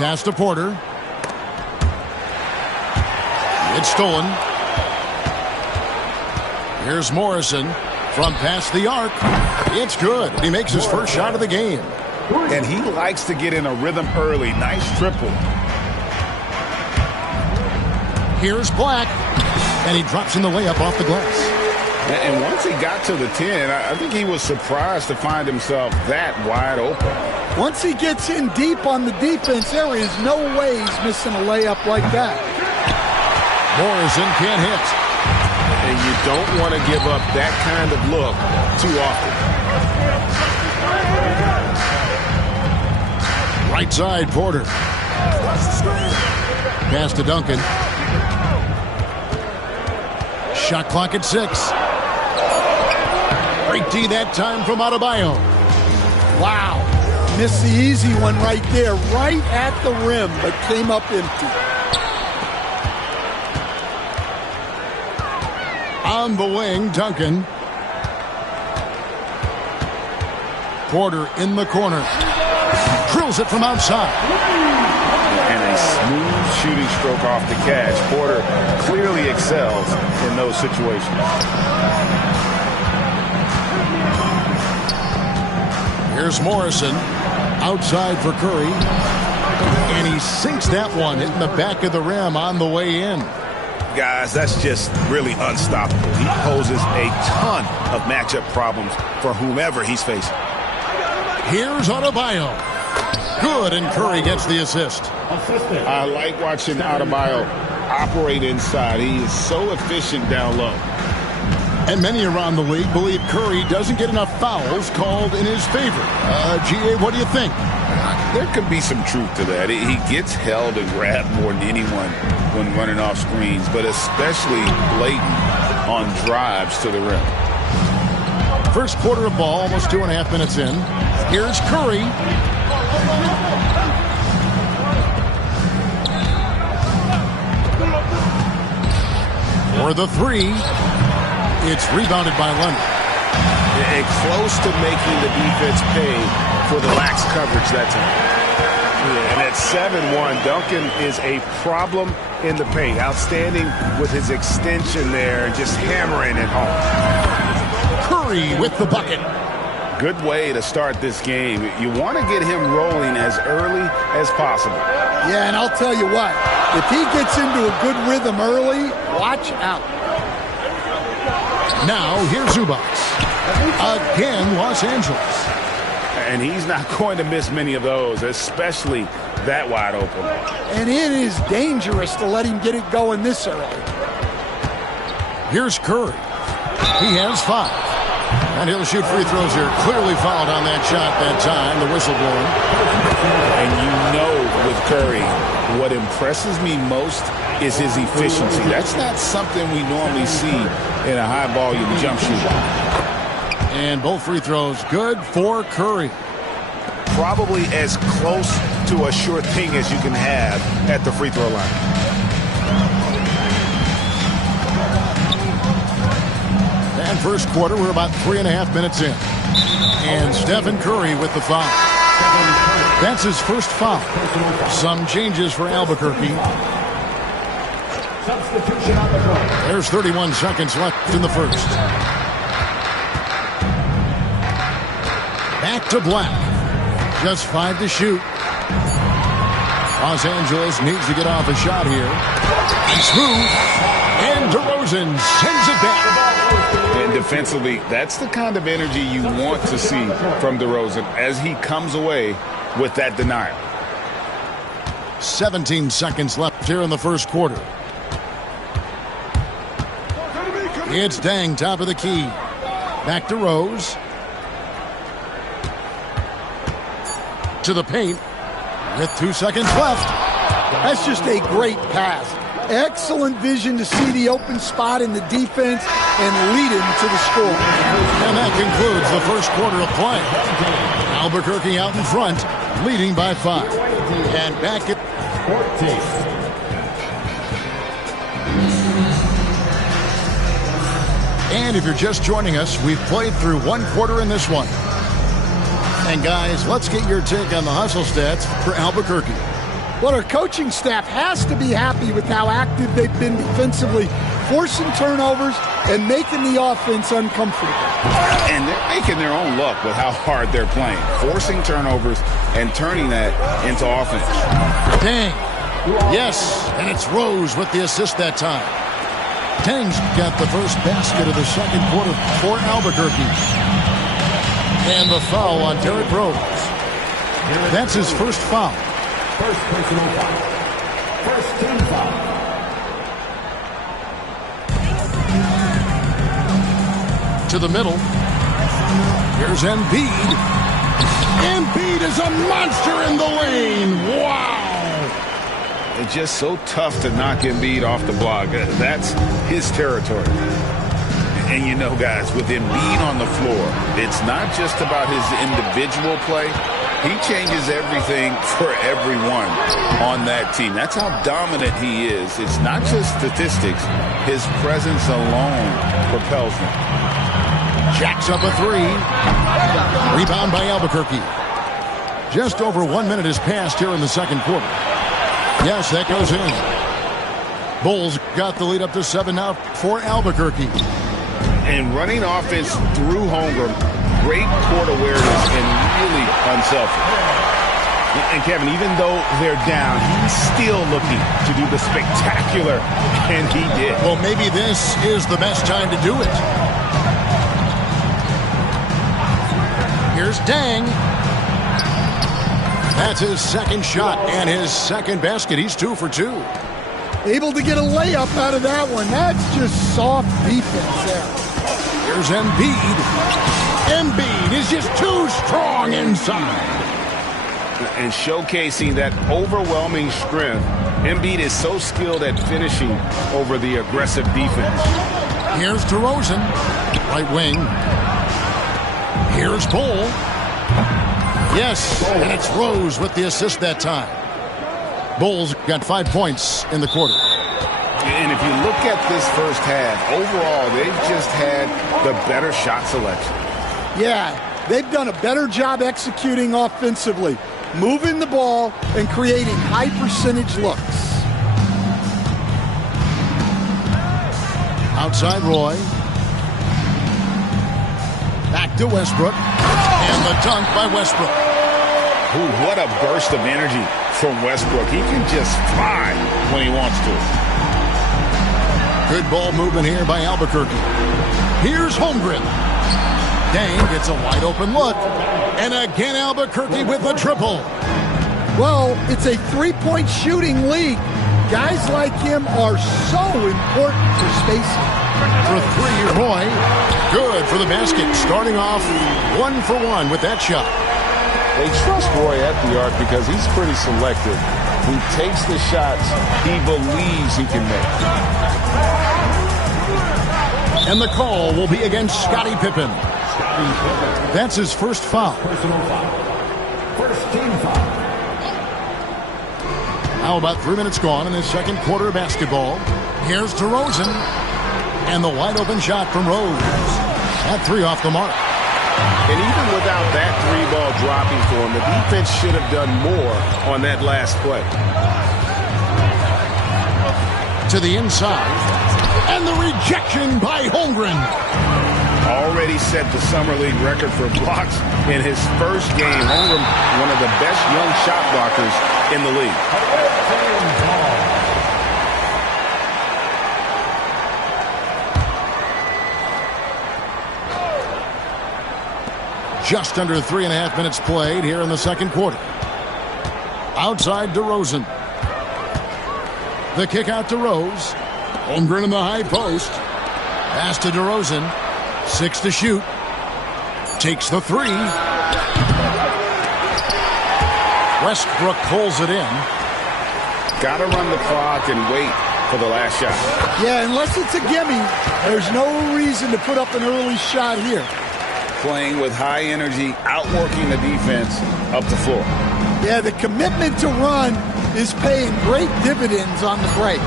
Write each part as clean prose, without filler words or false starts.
Pass to Porter. It's stolen. Here's Morrison from past the arc. It's good. He makes his first shot of the game. And he likes to get in a rhythm early. Nice triple. Here's Black. And he drops in the layup off the glass. And once he got to the 10, I think he was surprised to find himself that wide open. Once he gets in deep on the defense, there is no way he's missing a layup like that. Morrison can't hit. And you don't want to give up that kind of look too often. Right side, Porter. Pass to Duncan. Shot clock at 6. Great D that time from Adebayo. Wow. Missed the easy one right there, right at the rim, but came up empty. On the wing, Duncan. Porter in the corner. Drills it from outside. And a smooth shooting stroke off the catch. Porter clearly excels in those situations. Here's Morrison. Outside for Curry. And he sinks that one, hitting the back of the rim on the way in. Guys, that's just really unstoppable. He poses a ton of matchup problems for whomever he's facing. Here's Adebayo. Good, and Curry gets the assist. I like watching Adebayo operate inside. He is so efficient down low. And many around the league believe Curry doesn't get enough fouls called in his favor. G.A., what do you think? There could be some truth to that. He gets held and grabbed more than anyone when running off screens, but especially blatant on drives to the rim. First quarter of ball, almost 2.5 minutes in. Here's Curry. For the 3. It's rebounded by Leonard. And close to making the defense pay for the lax coverage that time. Yeah, and at 7-1, Duncan is a problem in the paint. Outstanding with his extension there and just hammering it home. Curry with the bucket. Good way to start this game. You want to get him rolling as early as possible. Yeah, and I'll tell you what, if he gets into a good rhythm early, watch out. Now, here's Zubac. Again, Los Angeles. And he's not going to miss many of those, especially that wide open. And it is dangerous to let him get it going this early. Here's Curry. He has 5. And he'll shoot free throws here. Clearly fouled on that shot that time, the whistle blowing. And you know with Curry, what impresses me most is his efficiency. That's not something we normally see in a high-volume jump shooter. And both free throws good for Curry. Probably as close to a sure thing as you can have at the free throw line. And first quarter, we're about 3.5 minutes in. And Stephen Curry with the foul. That's his first foul. Some changes for Albuquerque. There's 31 seconds left in the first. Back to Black. Just 5 to shoot. Los Angeles needs to get off a shot here. Smooth. And DeRozan sends it back. And defensively, that's the kind of energy you want to see from DeRozan as he comes away with that denial. 17 seconds left here in the first quarter. It's Deng, top of the key. Back to Rose. To the paint. With 2 seconds left. That's just a great pass. Excellent vision to see the open spot in the defense and lead him to the score. And that concludes the first quarter of play. Albuquerque out in front, leading by 5. And back at 14. And if you're just joining us, we've played through 1 quarter in this one. And guys, let's get your take on the hustle stats for Albuquerque. Well, our coaching staff has to be happy with how active they've been defensively, forcing turnovers and making the offense uncomfortable. And they're making their own luck with how hard they're playing, forcing turnovers and turning that into offense. Dang. Yes, and it's Rose with the assist that time. Tang's got the first basket of the second quarter for Albuquerque. And the foul on Derrick Rose. That's his first foul. First personal foul. First team foul. To the middle. Here's Embiid. Embiid is a monster in the lane. Wow. It's just so tough to knock Embiid off the block. That's his territory. And you know, guys, with Embiid on the floor, it's not just about his individual play. He changes everything for everyone on that team. That's how dominant he is. It's not just statistics. His presence alone propels them. Jacks up a three. Rebound by Albuquerque. Just over 1 minute has passed here in the second quarter. Yes, that goes in. Bulls got the lead up to 7 now for Albuquerque. And running offense through Holmgren, great court awareness and really unselfish. And Kevin, even though they're down, he's still looking to do the spectacular, and he did. Well, maybe this is the best time to do it. Here's Dang. That's his second shot and his second basket. He's 2 for 2. Able to get a layup out of that one. That's just soft defense there. Here's Embiid. Embiid is just too strong inside. And showcasing that overwhelming strength, Embiid is so skilled at finishing over the aggressive defense. Here's DeRozan, right wing. Here's Bull. Yes, and it's Rose with the assist that time. Bulls got 5 points in the quarter. And if you look at this first half, overall, they've just had the better shot selection. Yeah, they've done a better job executing offensively, moving the ball and creating high percentage looks. Outside Roy. Back to Westbrook. And the dunk by Westbrook. Ooh, what a burst of energy from Westbrook. He can just fly when he wants to. Good ball movement here by Albuquerque. Here's Holmgren. Dang gets a wide open look. And again Albuquerque with a triple. Well, it's a three-point shooting league. Guys like him are so important for spacing. For 3, Roy. Good for the basket. Starting off 1 for 1 with that shot. They trust Roy at the arc because he's pretty selective. He takes the shots he believes he can make. And the call will be against Scottie Pippen. That's his first foul. Personal foul. First team foul. Now about 3 minutes gone in the second quarter of basketball. Here's DeRozan. And the wide open shot from Rose. That 3 off the mark. And even without that 3-ball dropping for him, the defense should have done more on that last play. To the inside. And the rejection by Holmgren. Already set the Summer League record for blocks in his first game. Holmgren, one of the best young shot blockers in the league. Just under 3.5 minutes played here in the second quarter. Outside DeRozan. The kick out to Rose. Holmgren in the high post. Pass to DeRozan. 6 to shoot. Takes the 3. Westbrook pulls it in. Got to run the clock and wait for the last shot. Yeah, unless it's a gimme, there's no reason to put up an early shot here. Playing with high energy, outworking the defense up the floor. Yeah, the commitment to run is paying great dividends on the break.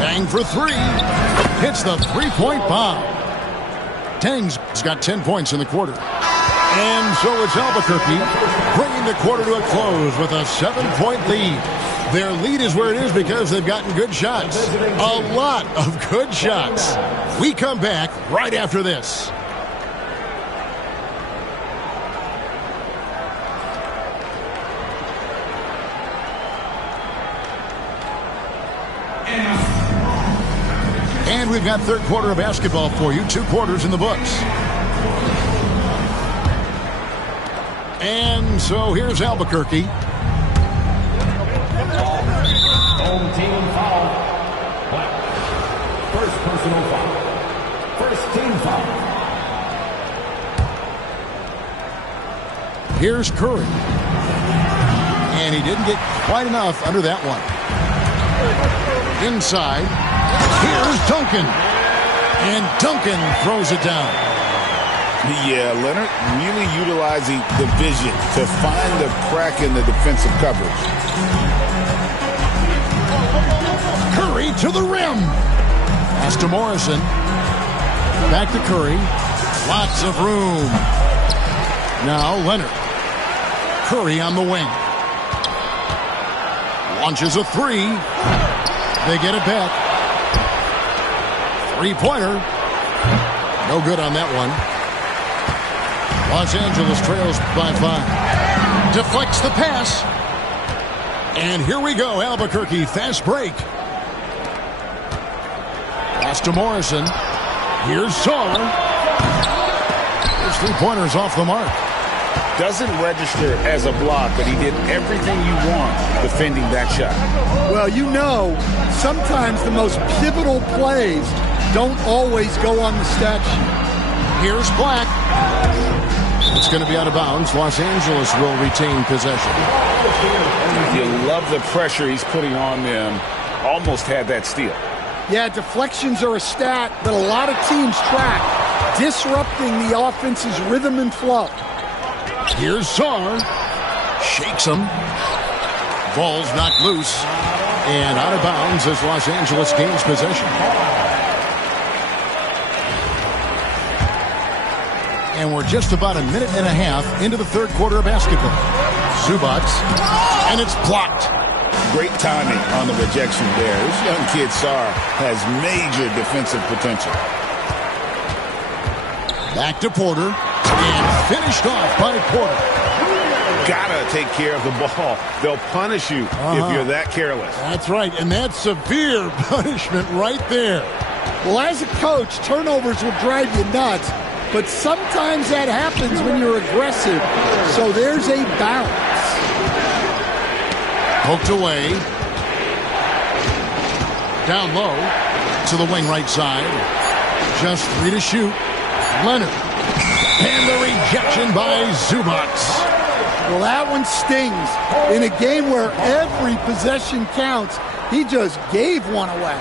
Dang for 3. Hits the three-point bomb. Tang's got 10 points in the quarter. And so it's Albuquerque bringing the quarter to a close with a 7-point lead. Their lead is where it is because they've gotten good shots. A lot of good shots. We come back right after this. And we've got third quarter of basketball for you. 2 quarters in the books. And so here's Albuquerque. Home team foul. Black. First personal foul. First team foul. Here's Curry. And he didn't get quite enough under that one. Inside. Here's Duncan. And Duncan throws it down. Yeah, Leonard really utilizing the vision to find the crack in the defensive coverage. Curry to the rim. Pass to Morrison. Back to Curry. Lots of room. Now Leonard. Curry on the wing. Launches a 3. They get it back. 3-pointer. No good on that one. Los Angeles trails by 5. Deflects the pass. And here we go. Albuquerque fast break. Pass to Morrison. Here's Saar. His 3-pointer's off the mark. Doesn't register as a block, but he did everything you want defending that shot. Well, you know, sometimes the most pivotal plays don't always go on the stat sheet. Here's Black. It's going to be out of bounds. Los Angeles will retain possession. You love the pressure he's putting on them. Almost had that steal. Yeah, deflections are a stat that a lot of teams track, disrupting the offense's rhythm and flow. Here's Saar. Shakes him. Ball's knocked loose. And out of bounds as Los Angeles gains possession. And we're just about a minute and a half into the third quarter of basketball. Zubac. And it's blocked. Great timing on the rejection there. This young kid, Saar, has major defensive potential. Back to Porter. And finished off by Porter. Gotta take care of the ball. They'll punish you if you're that careless. That's right. And that's severe punishment right there. Well, as a coach, turnovers will drive you nuts. But sometimes that happens when you're aggressive. So there's a balance. Poked away. Down low to the wing right side. Just 3 to shoot. Leonard. And the rejection by Zubac. Well, that one stings. In a game where every possession counts, he just gave one away.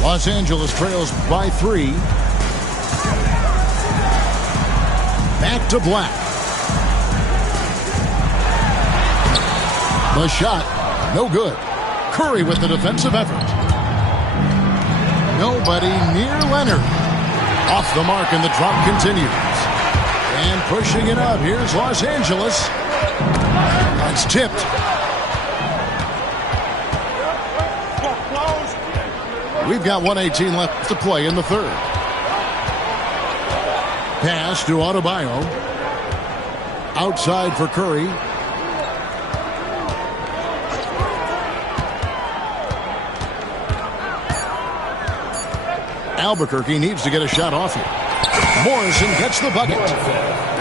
Los Angeles trails by 3. Back to Black. The shot, no good. Curry with the defensive effort. Nobody near Leonard. Off the mark, and the drop continues. And pushing it up, here's Los Angeles. That's tipped. We've got 1:18 left to play in the third. Pass to Adebayo. Outside for Curry. Albuquerque needs to get a shot off here. Morrison gets the bucket.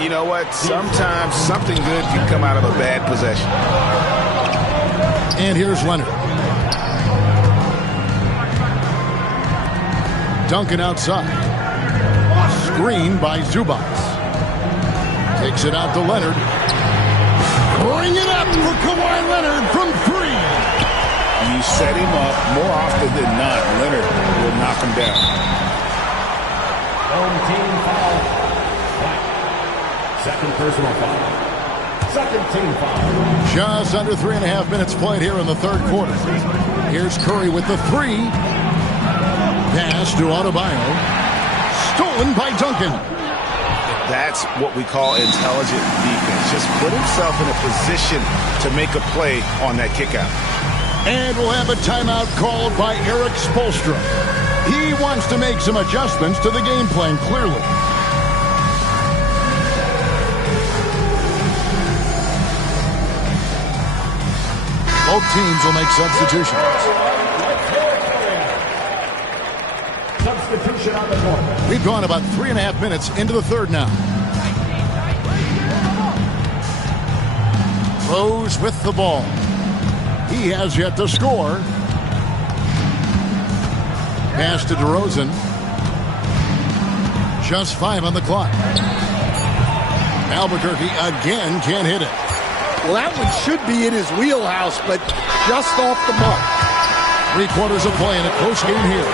You know what? Sometimes something good can come out of a bad possession. And here's Leonard. Duncan outside. Screen by Zubac. Takes it out to Leonard. Bring it up for Kawhi Leonard from 3. You set him up more often than not. Leonard will knock him down. Home team foul. Second personal foul. Second team foul. Just under 3.5 minutes played here in the third quarter. Here's Curry with the 3. Pass to Adebayo. Stolen by Duncan. That's what we call intelligent defense. Just put himself in a position to make a play on that kick out. And we'll have a timeout called by Eric Spoelstra. He wants to make some adjustments to the game plan, clearly. Both teams will make substitutions. Substitution on the court. We've gone about 3.5 minutes into the third now. Rose with the ball. He has yet to score. Pass to DeRozan. Just 5 on the clock. Albuquerque again can't hit it. Well, that one should be in his wheelhouse, but just off the mark. 3/4 of play in a close game here.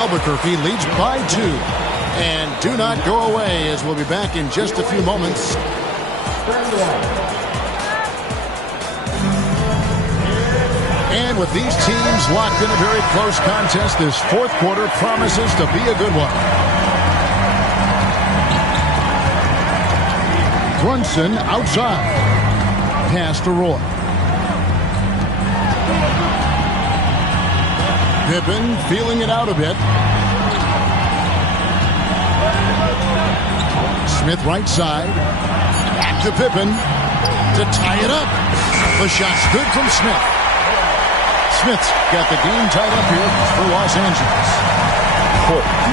Albuquerque leads by 2. And do not go away, as we'll be back in just a few moments. And with these teams locked in a very close contest, this fourth quarter promises to be a good one. Brunson outside. Pass to Roy. Pippen feeling it out a bit. Smith right side. Back to Pippen to tie it up. The shot's good from Smith. Smith's got the game tied up here for Los Angeles.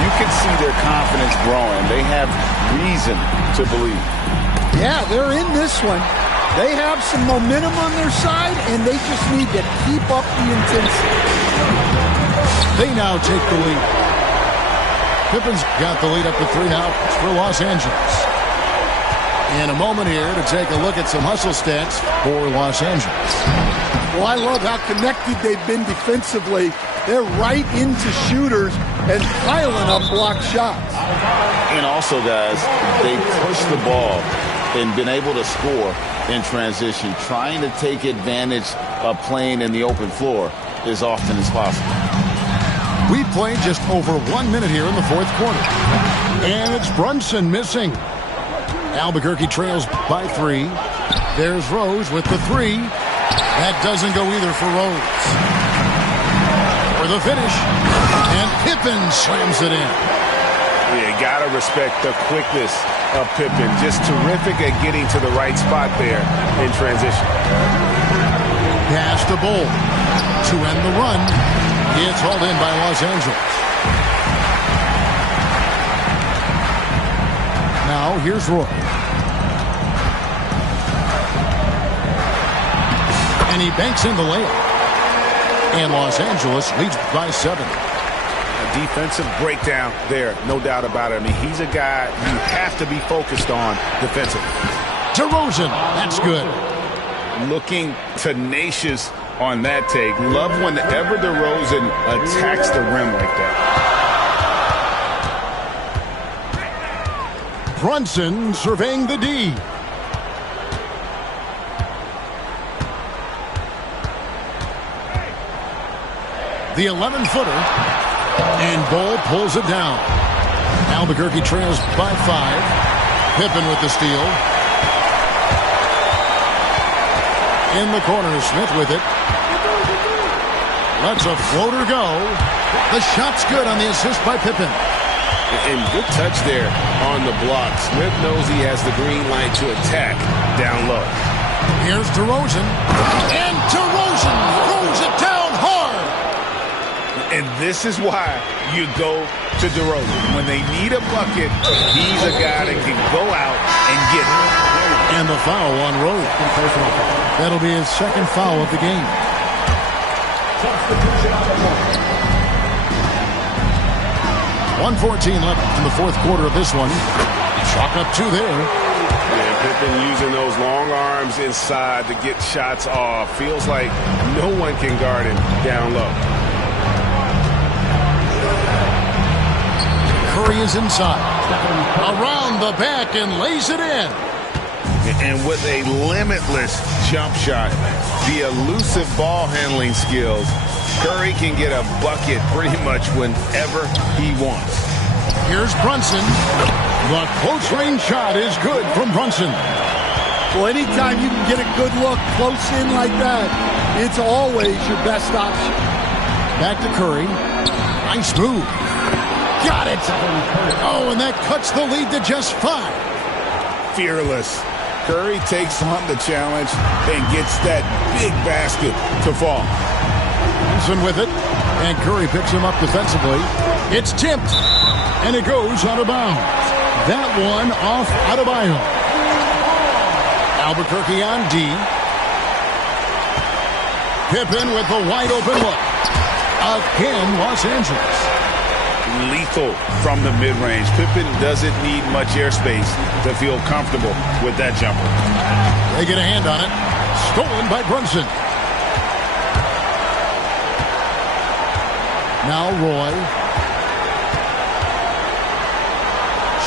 You can see their confidence growing. They have reason to believe. Yeah, they're in this one. They have some momentum on their side, and they just need to keep up the intensity. They now take the lead. Pippen's got the lead up to 3 now for Los Angeles. In a moment here to take a look at some hustle stats for Los Angeles. Well, I love how connected they've been defensively. They're right into shooters and piling up block shots. And also, guys, they push the ball and been able to score in transition, trying to take advantage of playing in the open floor as often as possible. We've played just over 1 minute here in the fourth quarter. And it's Brunson missing. Albuquerque trails by 3. There's Rose with the 3. That doesn't go either for Rose. For the finish. And Pippen slams it in. You gotta respect the quickness of Pippen. Just terrific at getting to the right spot there in transition. Pass to Bull to end the run. It's hauled in by Los Angeles. Now here's Roy. And he banks in the layup. And Los Angeles leads by 7. A defensive breakdown there, no doubt about it. I mean, he's a guy you have to be focused on defensively. DeRozan, that's good. Looking tenacious on that take. Love whenever DeRozan attacks the rim like that. Brunson surveying the D. The 11-footer. And Bull pulls it down. Albuquerque trails by 5. Pippen with the steal. In the corner, Smith with it. Lets a floater go. The shot's good on the assist by Pippen. And good touch there on the block. Smith knows he has the green light to attack down low. Here's DeRozan. And DeRozan throws it down hard. And this is why you go to DeRozan. When they need a bucket, he's a guy that can go out and get it. And the foul on Rose. That'll be his second foul of the game. 1:14 left in the fourth quarter of this one. Chalk up 2 there. Yeah, Pippen using those long arms inside to get shots off. Feels like no one can guard him down low. Curry is inside. Around the back and lays it in. And with a limitless jump shot, the elusive ball handling skills, Curry can get a bucket pretty much whenever he wants. Here's Brunson. The close-range shot is good from Brunson. Well, anytime you can get a good look close in like that, it's always your best option. Back to Curry. Nice move. Got it. Oh, and that cuts the lead to just 5. Fearless. Curry takes on the challenge and gets that big basket to fall. Brunson with it, and Curry picks him up defensively. It's tipped, and it goes out of bounds. That one off Adebayo. Albuquerque on D. Pippen with the wide-open look. Again, Los Angeles. Lethal from the mid-range. Pippen doesn't need much airspace to feel comfortable with that jumper. They get a hand on it. Stolen by Brunson. Now Roy.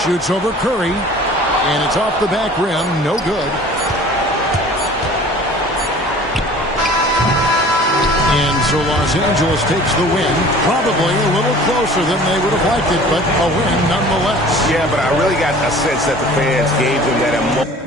Shoots over Curry. And it's off the back rim. No good. And so Los Angeles takes the win. Probably a little closer than they would have liked it, but a win nonetheless. Yeah, but I really got a sense that the fans gave them that emotion.